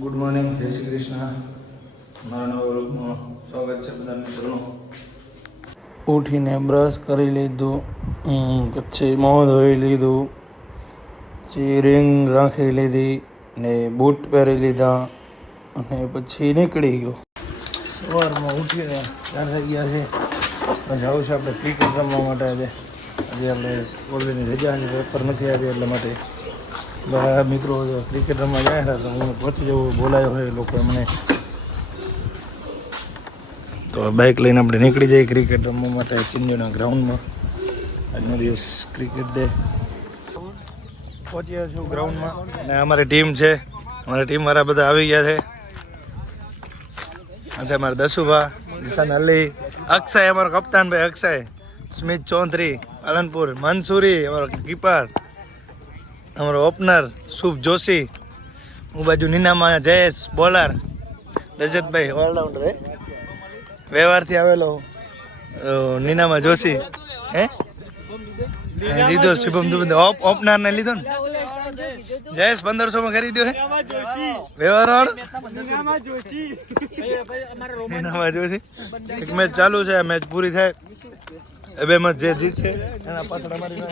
Good morning, જય શ્રી કૃષ્ણ. મારા નવા વ્લોગમાં સ્વાગત છે બધા મિત્રોનું. ઉઠીને બ્રશ કરી લીધું, પછી મોં ધોઈ લીધું, પછી રિંગ રાખી લીધી ને બૂટ પહેરી લીધા અને પછી નીકળી ગયો. સવારમાં ઉઠીને 4 થઈ ગયા છે. જવું છે આપણે ક્રિકેટ રમવા માટે. આજે આપણે ઓલરેડી રજા છે, પેપર નથી આજે, એટલા માટે બધા મિત્રો ક્રિકેટ રમવા જાય હતા તો હું પહોંચી જવું બોલાયો હોય લોકો મને. તો બાઇક લઈને આપણે નીકળી જઈએ ક્રિકેટ રમવા માટે ચિંદીના ગ્રાઉન્ડમાં. આજનો દિવસ ક્રિકેટ ડે. પહોંચ્યા છું ગ્રાઉન્ડમાં અને અમારી ટીમ છે, અમારી ટીમવાળા બધા આવી ગયા છે. અચ્છા, અમારા દસુભા, નિશાન અલી, અક્ષય, અમારો કપ્તાન ભાઈ અક્ષય, સ્મિત ચૌધરી, પાલનપુર, મંસૂરી અમારો કીપર, અમારો ઓપનર શુભ જોશી, હું બાજુ નીનામાં જયેશ બોલર, રજતભાઈ ઓલરાઉન્ડર વ્યવહારથી આવેલો નીનામાં જોશી લીધો, શુભમ દુબે ઓપનર ને લીધો ને જયેશ 1500 માં ખરીદ્યો હે વ્યવહાર નીનામાં જોશી. એક મેચ ચાલુ છે, મેચ પૂરી થાય બે મેચ જે જીતશે એના પાછળ અમારી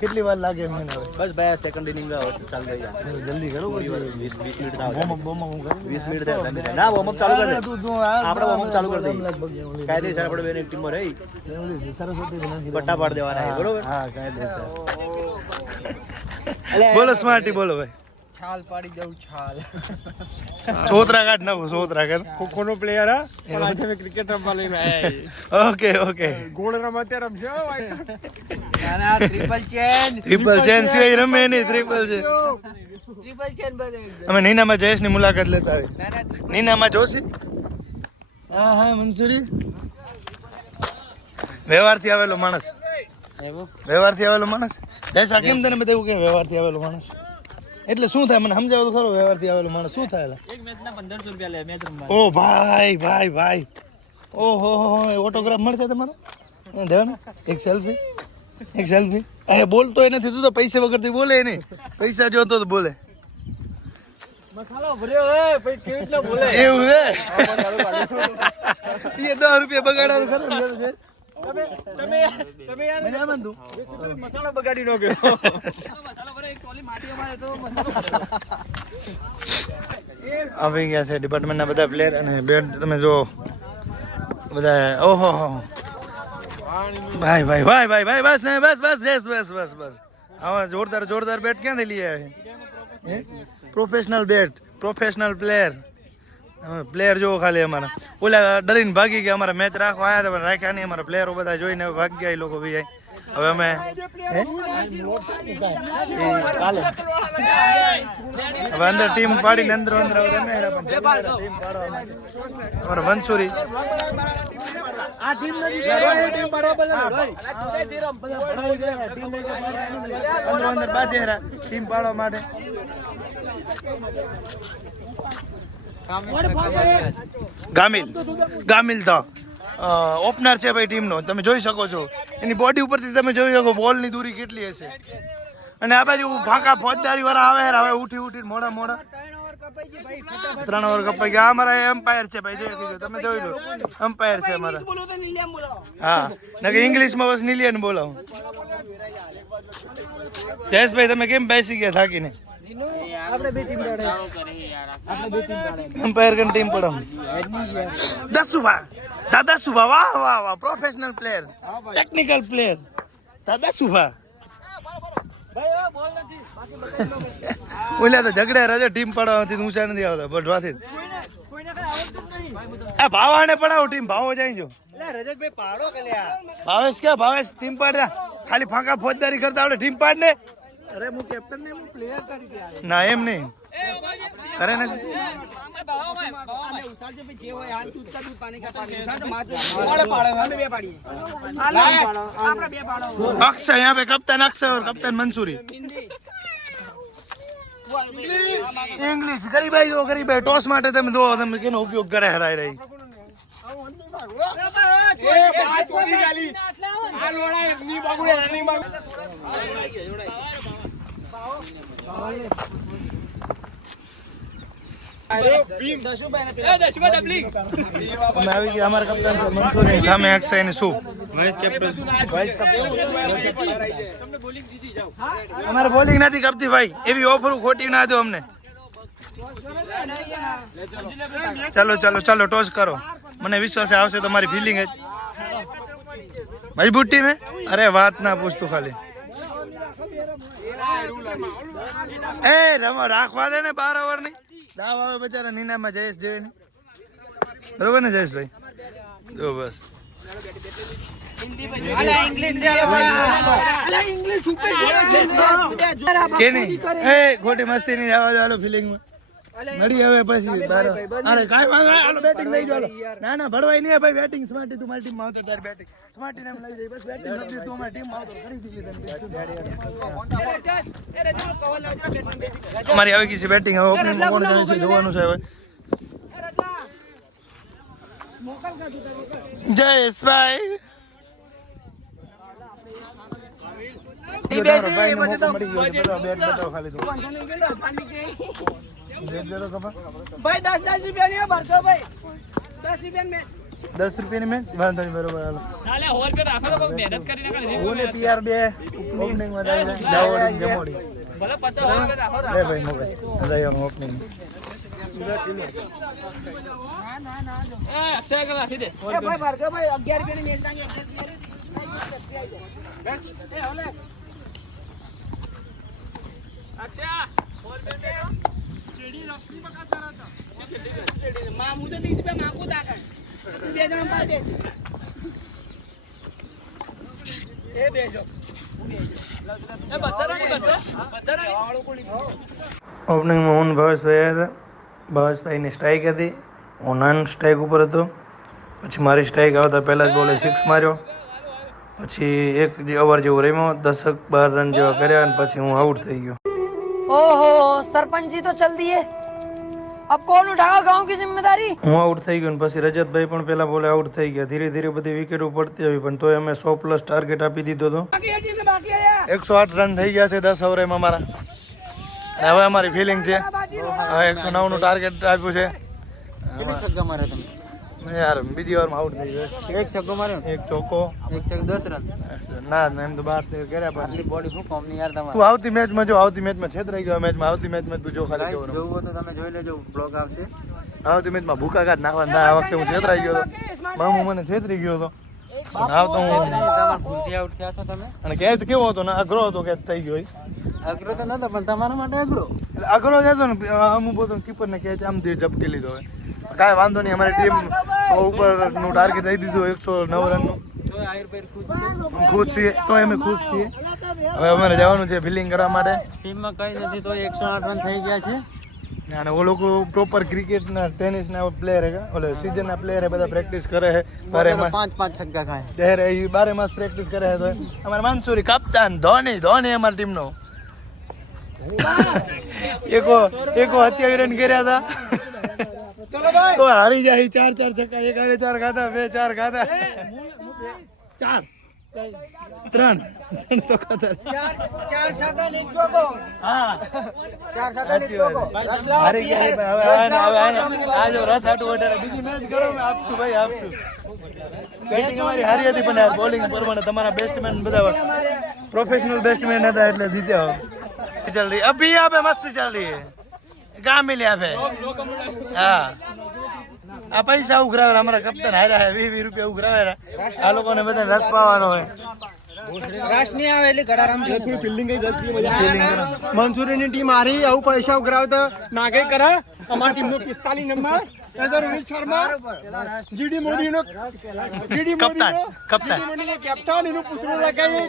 કેટલી વાર લાગે એમ? બસ ભાઈ સેકન્ડ ઇનિંગ ચાલુ થઈ જાય, જલ્દી કરો. 20 મિનિટ થાય, વોર્મઅપ હું કરું 20 મિનિટ થાય. ના વોર્મઅપ ચાલુ કરી દે, આપણે વોર્મઅપ ચાલુ કરી દઈએ. કાયદેસર આપણે બેની ટીમમાં રહી સરસ્વતી પટ્ટા પાડ દેવાના, બરોબર? હા, કાયદેસર. બોલો સ્માર્ટી, બોલો ભાઈ. છાલ પાડી દઉં, છાલ. સોતરા કાઢ નાખો, સોતરા કાઢ. ખોખોનો પ્લેયર હા, પણ આજે મેં ક્રિકેટ રમવા લઈને આયા. Okay okay. ગોળ રમતે રમશે હો ભાઈ. ના ટ્રિપલ ચેન. ટ્રિપલ ચેન સિવાય રમે નહીં. Triple chain. ટ્રિપલ ચેન બધે. અમે નીનામાં જયેશની મુલાકાત લેતા આવી. નીનામાં જોશી. હા હા, મંસૂરી વ્યવહારથી આવેલો માણસ. વ્યવહારથી આવેલો માણસ. જયેશ આ કેમ તને બધા એવું કે વ્યવહારથી આવેલો માણસ એટલે શું થાય? મને સમજાવો તો ખરો. વ્યવહારથી આવેલો માણસ શું થાય? એક મેચના 1500 રૂપિયા લે મેચ રમવા. ઓ ભાઈ ભાઈ ભાઈ, ઓહો ઓટોગ્રાફ મળશે તમારો? દેવા ને એક સેલ્ફી, એક સેલ્ફી. એ બોલતો નથી, તું તો પૈસા વગરથી બોલે નહીં, પૈસા જોતો તો બોલે. મસાલો ભર્યો હે ભાઈ, કેવી રીતના બોલે એવું હે? એ 10 રૂપિયા બગાડવાનું ખરું. તમે યાર મજામાં તું મસાલો બગાડી નો ગયો. મસાલો ભરે એક ટોલી માટી અમારે તો મસાલો આવી ગયા છે ડિપાર્ટમેન્ટના બધા પ્લેયર અને બેટ તમે જો બધા. ઓહો ભાઈ ભાઈ ભાઈ ભાઈ ભાઈ, બસ નહીં, બસ બસ બસ બસ બસ બસ. આવા જોરદાર જોરદાર બેટ ક્યાંથી લઈ આવ્યા? પ્રોફેશનલ બેટ, પ્રોફેશનલ પ્લેયર. પ્લેયર જોવો ખાલી. અમારા ઓલા ડરીને ભાગી ગયા, અમારા મેચ રાખવા આવ્યા હતા પણ રાખ્યા નહીં. અમારા પ્લેયરો બધા જોઈને ભાગી ગયા. એ લોકો બી જાય. હવે અમે હવે અંદર ટીમ પાડીને અંદર અંદર અમારા વંસુરી અંદર બાજેરા ટીમ પાડવા માટે. ગામિલ તો ઓપનર છે ભાઈ ટીમનો. તમે જોઈ શકો છો એની બોડી ઉપરથી, તમે જોઈ શકો બોલની દૂરી કેટલી હશે. અને આ બાજુ ફાંકા ફોજદારી વાળા આવે. હવે ઉઠી મોડા 3 ઓવર કપાઈ ગયા. અમારા એમ્પાયર છે ભાઈ, જોઈ શકો તમે, જોઈ લો એમ્પાયર છે અમારા. હા, ના કે ઇંગ્લિશમાં બસ નીલિયન બોલાવો. જયેશભાઈ તમે કેમ બેસી ગયા થાકીને? એમ્પાયર કન ટીમ પડો. દસુભા, દાદા સુભા, વાહ વાહ વાહ, પ્રોફેશનલ પ્લેયર, ટેકનિકલ પ્લેયર દાદા સુભા. ઓલા તો ઝઘડે રજે ટીમ પાડવાથી ઊંચા નથી આવતા બઢવાથી. આ ભાવાને પડાવો ટીમ, ભાવો જાય જો. રજતભાઈ પાડો કે લ્યા. ભાવેશ ક્યાં? ભાવેશ ટીમ પાડ. ખાલી ફાંકા ફોજદારી કરતા આવડે, ટીમ પાડ ને. અરે હું કેપ્ટન ને હું પ્લેયર તરીકે આવ્યો. ના એમ નહીં કરે ને. અક્ષય यहाँ पे कप्तान अक्षय और कप्तान मंसूरी. इंग्लिश गरीब भाई जो गरीब है टॉस માટે તમે જો તમે કેનો ઉપયોગ કરે હરાઈ રહી. અમે આવી ગયા અમારા કપ્તાન મંસૂરી સામે અક્ષય ને શું વાઇસ કેપ્ટન અમારે બોલિંગ નથી કપતી ભાઈ એવી ઓફર ખોટી ના દો અમને ચાલો ચાલો ચાલો ટોસ કરો મને વિશ્વાસ આવશે તમારી ફિલિંગ જ મજબૂત ટીમ હે અરે વાત ના પૂછતું ખાલી એ રમો રાખવા દે ને 12 ઓવર ની દાવ આવે બચારા નીનામાં જયેશ જેવી ની બરોબર ને જયેશભાઈ જો બસ કે નહીં એ ખોટી મસ્તી નહીં જવા દો ફિલિંગ માં નડી હવે પછી અરે કાઈ વાંધો હાલો બેટિંગ લઈ જાવ ના ના ભડવાઈ નહીં ભાઈ બેટિંગ સ્માર્ટી તું મારી ટીમ માં આવતો તારી બેટિંગ સ્માર્ટી નામ લઈ જઈ બસ બેટિંગ નથી તું મારી ટીમ માં આવતો કરી દીધી તને અમારી આવી ગઈ છે બેટિંગ હવે ઓપનિંગ માં કોણ જાય છે જોવાનું છે હવે જયેશભાઈ ભાઈ 10 રૂપિયા ભરતો ભાઈ 10 રૂપિયાની મેચ વાંધો નહીં બરોબર હાલો ચાલે હોલ પે રાખો તો મહેનત કરીને કરી ઓને પીઆર 2 ઓપનિંગ માં ડાઉન જમોડી ભલે 50 હોલ પે રાખો લે ભાઈ મોબાઈલ અંદાય ઓપનિંગ ના અક્ષય કે રાખી દે એ ભાઈ ભરતો ભાઈ 11 રૂપિયાની મેચ ડાંગે 11 એ હોલે અચ્છા હોલ પે मामू तो 30 रुपया मामू दाखल બે જણ પાઈ દે છે એ બેજો એ બતરા ઓપનિંગ માં હું ભાવેશભાઈ આવ્યા હતા ભાવેશભાઈની સ્ટ્રાઇક હતી હું નન સ્ટ્રાઇક ઉપર હતો પછી મારી સ્ટ્રાઇક આવતા પહેલાં જ બોલે 6 માર્યો પછી એક ઓવર જેવું રમ્યો 10-12 રન જેવા કર્યા અને પછી હું આઉટ થઈ ગયો ओहो सरपंच जी तो चल दिए अब कौन उठाएगा गांव की जिम्मेदारी હું આઉટ થઈ ગયો ને પછી રજતભાઈ પણ પેલા બોલે આઉટ થઈ ગયા ધીરે ધીરે બધી વિકેટો પડતી આવી પણ તોય અમે 100+ ટાર્ગેટ આપી દીધો હતો 108 રન થઈ ગયા છે 10 ઓવરમાં મારા અને હવે અમારી ફિલિંગ છે હવે 109 નું ટાર્ગેટ આપ્યું છે કેટલી છગ્ગા માર્યા તમે યાર બીજી વારમાં આઉટ થઈ ગયો એક છગ્ગો માર્યો એક ચોકો એક છગ્ગો 10 રન ના એમ તો 12 કર્યા પણ આટલી બોડી શું કોમ ની યાર તમારે તું આવતી મેચમાં જો આવતી મેચમાં છેતરાઈ ગયો મેચમાં આવતી મેચમાં તું જો ખાલી કેવું જોવું હોય તો તમે જોઈ લેજો બ્લોગ આવશે આવતી મેચમાં ભૂકા કાઢ નાખવાના થાય આ વખતે હું છેતરાઈ ગયો હતો મામુ મને છેતરી ગયો હતો પણ આવતો હું તમારે ભૂલથી આઉટ થયા છો તમે અને કેચ કેવો હતો ને અઘરો હતો કેચ થઈ ગયો અઘરો તો નતો પણ તમારા માટે અઘરો એટલે અઘરો જ હતો ને અમુક બધો કીપરને કેચ આમ થી ઝપકી લીધો હવે કાંઈ વાંધો નહીં અમારી ટીમ 100 ઉપરનું ટાર્ગેટ દઈ દીધું 109 રનનું તો આયર પર ખુદ ખુશ છીએ તો અમે ખુશ છીએ હવે અમારે જવાનું છે ફિલિંગ કરવા માટે ટીમમાં કઈ નથી તો 108 રન થઈ ગયા છે અને ઓ લોકો પ્રોપર ક્રિકેટના ટેનિસના પ્લેયર હે ઓલે સીઝનના પ્લેયર બધા પ્રેક્ટિસ કરે છે બારે માસ 5 છગ્ગા ખાય ત્યારે એ બારે માસ પ્રેક્ટિસ કરે છે તો અમારા મંસૂરી કપ્તાન ધોની અમારી ટીમનો એકો 27 રન કર્યા હતા તો હારી જાય 4 છક્કા 1 આડે 4 ખાતા 2 4 ખાતા 4 3 તો ખાતા 4 छक्का एक चौको હા 4 छक्का एक चौको હારી ગયા હવે આ જો રસ હાટુ વટારે બીજી મેચ કરો મે આપશું ભાઈ આપશું બેટિંગ અમારી હારી હતી પણ યાર બોલિંગ પ્રમાણે તમારા બેસ્ટમેન બધા પ્રોફેશનલ બેસ્ટમેન હતા એટલે જીત્યા चल रही अभी यहाँ पे मस्ती चल रही है कहाँ मिले यहाँ पे हाँ આ પૈસા ઉઘરાવે અમારા કપ્તાન હાર્યા હે 20 રૂપિયા ઉઘરાવે આ લોકોને બધા રસ પાવાનો હોય રાશ નહીં આવે એટલે ગડારામ છે થોડી ફિલ્ડિંગ કઈ જતી મજા મંસૂરીની ટીમ હારી આવું પૈસા ઉઘરાવતા નાગે કરે અમારી ટીમનો 45 નંબર રોહિત શર્મા જીડી મોદી નો કપ્તાન કેપ્ટન એનું પૂતળું લગાવી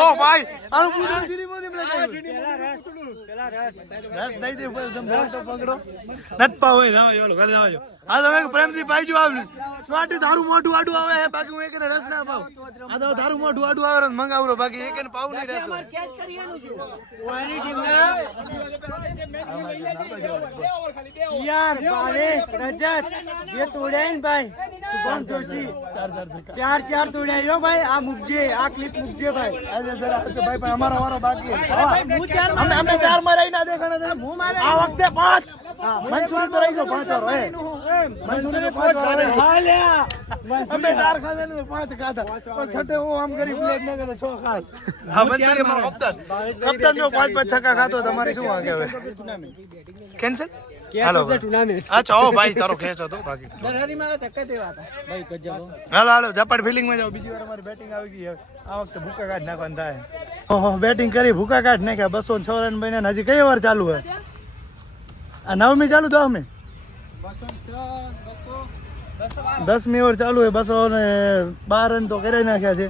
ઓ ભાઈ આનું પૂતળું જીડી મોદી માં લગાવી પેલા રસ દઈ દે તો પકડો નત પાવ હોય જાવ ચાલો ઘરે જાવ આ તમે પ્રેમથી પાઈજો આવલું સ્વાટી તારું મોઢું આડું આવે હે બાકી હું એકને રસ ના પાવ આ તો તારું મોઢું આડું આવે ને મંગાવરો બાકી એકને પાવ નહીં રહેતો કેચ કરીએનું છું ઓની ટીમના યાર ભાવેશ રજત જે તોડ્યા ને ભાઈ શુભમ જોશી 4 તોડ્યા યો ભાઈ આ મુકજે આ ક્લિપ મુકજે ભાઈ આજે જરા ભાઈ પણ અમારો વારો બાકી અમે 4 મારાઈ ના દેખાણા આ વખતે 5 મંસૂરી તો રહી ગયો 5 વાર હે મંસૂરી 5 વાર હા લે અમે 4 ખાધા ને 5 ખાધા પણ છઠે હું આમ કરી પ્લેટ ન કરે 6 ખાય હા મંચુરી અમારો કપ્તાન જો 5 છક્કા ખાતો તમારી શું વાગે હવે કેન્સલ હાલો અચ્છા ઓ ભાઈ તારો ખેંચ હતો બાકી હાલો હાલો ઝપાટ ફિલિંગ માં જાઓ બીજી વાર અમારી બેટિંગ આવી ગઈ આ વખતે ભૂકા કાઢ નાખવાનું થાય ઓહો બેટિંગ કરી ભૂકા કાઢ નાખ્યા 206 રન બન્યા હજી કઈ વાર ચાલુ હે આ 9મી ચાલુ 10મી 10મી ઓવર ચાલુ હે 212 રન તો કરી નાખ્યા છે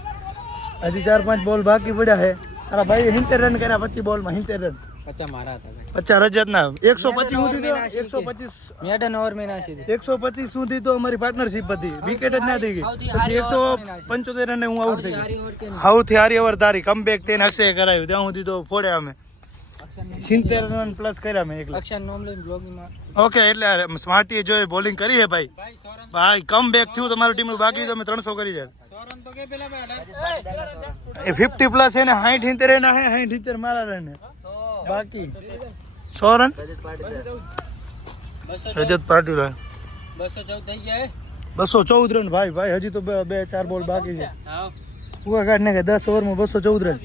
હજી 4-5 બોલ બાકી પડ્યા છે અરે ભાઈ 70 રન કર્યા 25 બોલમાં 70 રન 50 રજત ના 125 સુધી તો 125 સુધી તો અમારી પાર્ટનરશિપ હતી વિકેટ જ ના થઈ ગઈ પછી 175 રને હું આઉટ થઈ ગયો સૌથી હારી ઓવર તારી કમબેક તેને અક્ષય કરાવ્યું ત્યાં સુધી તો ફોડ્યા અમે 70 રન પ્લસ કર્યા મેં એકલા ઓકે એટલે સ્માર્ટીએ જો બોલિંગ કરી હે ભાઈ કમબેક થયું તમારું ટીમનું બાકી તો અમે 300 કરી જાય એ 50 પ્લસ એને 60 70 એના હે 60 70 મારા રન બાકી 100 રન રજત પાટીલ 214 રન ભાઈ હજી તો 2-4 બોલ બાકી છે પૂરા કાઢ નાખે 10 ઓવરમાં 214 રન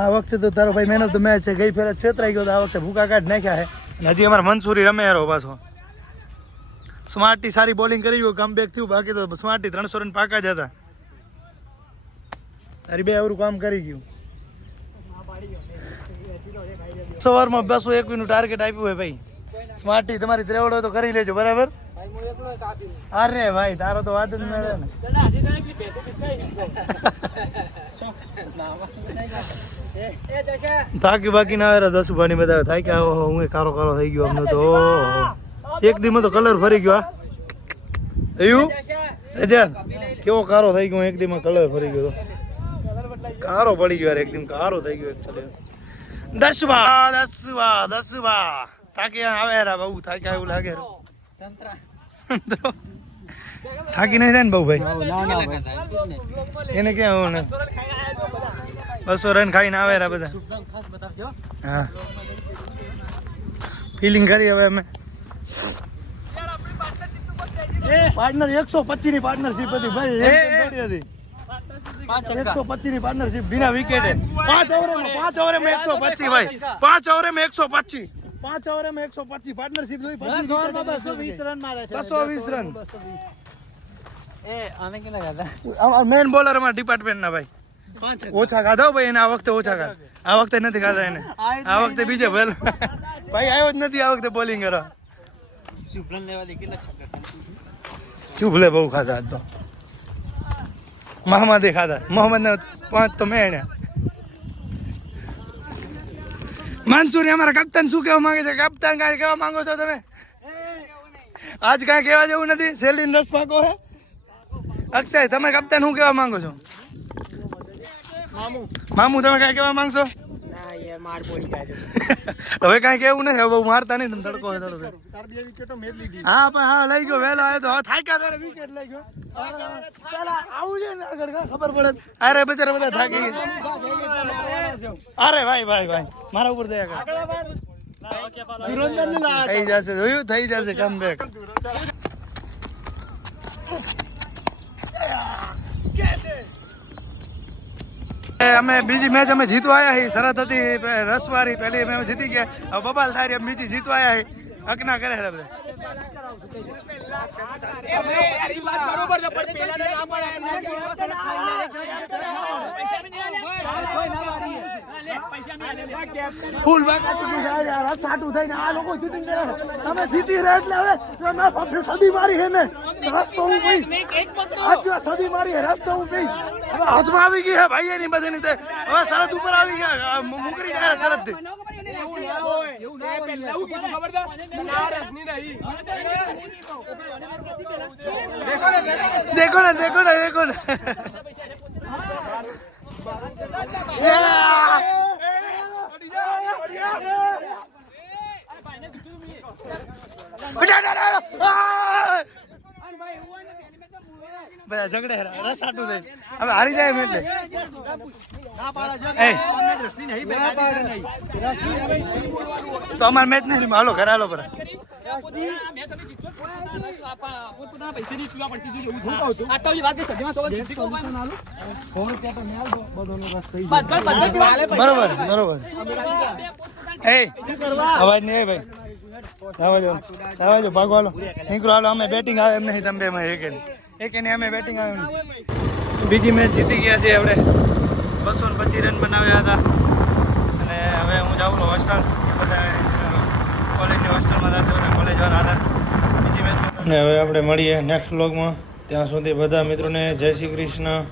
આ વખતે તો તારો ભાઈ મેન ઓફ ધ મેચ છે ગઈ ફેર છેતરાઈ ગયો આ વખતે ભૂકા કાઢ નાખ્યા છે અને હજી અમારે મંસૂરી રમે યારો પાછો સ્માર્ટી સારી બોલિંગ કરી ગયો કમબેક થયું બાકી તો સ્માર્ટી 300 રન પાકા જ હતા તારી 2 ઓવર કામ કરી ગયું સવારમાં 221 નું ટાર્ગેટ આપ્યું હોય ભાઈ સ્માર્ટી તમારી ત્રેવડો તો કરી લેજો બરાબર અરે ભાઈ તારો તો વાત જ મળે ને થાકી બાકી ના આવે 10 ભાની બધા થાકી હું કારો થઈ ગયો અમને તો એક દીમાં તો કલર ફરી ગયો એવું રજા કેવો કારો થઈ ગયો એક દીમાં કલર ફરી ગયો કારો પડી ગયો યાર એકદમ કારો થઈ ગયો ચલે 10 થાકી આવે યાર બહુ થાકી એવું લાગે થાકી નહીં રહે ને બહુ ભાઈ એને ક્યાં ને 200 રન ખાઈને આવે યાર બધા હા ફિલિંગ કરી હવે અમે પાર્ટનર 125 ની પાર્ટનરશિપ હતી ભાઈ 125 ની પાર્ટનરશિપ બિના વિકેટે 5 ઓવરમાં 125 ભાઈ 5 ઓવરમાં 125 5 ઓવરમાં 125 પાર્ટનરશિપ જોઈ પછી 220 રન મારે છે 220 રન એ આને કેટલા ખાધા મેન બોલર માં ડિપાર્ટમેન્ટ ના ભાઈ ઓછા ખાધા ભાઈ એને આ વખતે ઓછા ખાધા આ વખતે નથી ખાધા એને આ વખતે બીજે ભલે ભાઈ આવ્યો જ નથી આ વખતે બોલિંગ કરવા શુભલન લેવા દે કેટલા છક્કા શુભલે બહુ ખાધા આજ તો મોહમ્મદે ખાધા મોહમ્મદ ને 5 તો મેં એને મંસૂરી અમારા કપ્તાન શું કહેવા માંગે છે કપ્તાન કાંઈ કહેવા માંગો છો તમે આજ કાંઈ કહેવા જેવું નથી સેલિન રસ પાકો હે અક્ષય તમે કપ્તાન શું કહેવા માંગો છો મામુ તમે કાંઈ કહેવા માંગશો હવે કાંઈ કેવું નથી હવે બહુ મારતા નહીં તમે તડકો હોય તડકો હા પણ હા લઈ ગયો વહેલો આવ્યો તો થાક્યા તારે વિકેટ લઈ ગયો આવું છે ને આગળ ખબર પડે અરે બચારા બધા થાકી અરે ભાઈ મારા ઉપર દયા કર થઈ જશે જોયું થઈ જશે કમબેક અમે બીજી મેચ અમે જીતવા આવ્યા છીએ શરત હતી રસવારી પહેલી અમે જીતી ગયા હવે બબાલ થાય અમે બીજી જીતવા આવ્યા છીએ હકના કરે બધા ફૂલ સાટું થઈને આ લોકો શૂટિંગ કરે તમે જીતી રહ્યા એટલે હવે સદી મારી હે મેં રસ્તો હું પઈશ સદી મારી હે રસ્તો હું પઈશ હવે હાથમાં આવી ગઈ હે ભાઈ એની બધી હવે શરત ઉપર આવી ગયા મુકરી જાય શરત થી देखो ना બધા ઝઘડે રસ આટું હવે હારી જાય એટલે એ તો અમાર મેચ નહીં હાલો ઘર હાલો પર બરોબર બરોબર એ અવાજ નહીં ભાઈ આવાજો ભાગો હાલો નીકળો હાલો અમે બેટિંગ આવે એમ નહીં તમે બે એક એની અમે બેટિંગ આવે બીજી મેચ જીતી ગયા છે આપણે 225 રન બનાવ્યા હતા અને હવે હું જાઉં હોસ્ટેલ બધા કોલેજની હોસ્ટેલમાં જશે બધા કોલેજવાળા હતા બીજી મેચ અને હવે આપણે મળીએ નેક્સ્ટ વ્લોગમાં ત્યાં સુધી બધા મિત્રોને જય શ્રી કૃષ્ણ.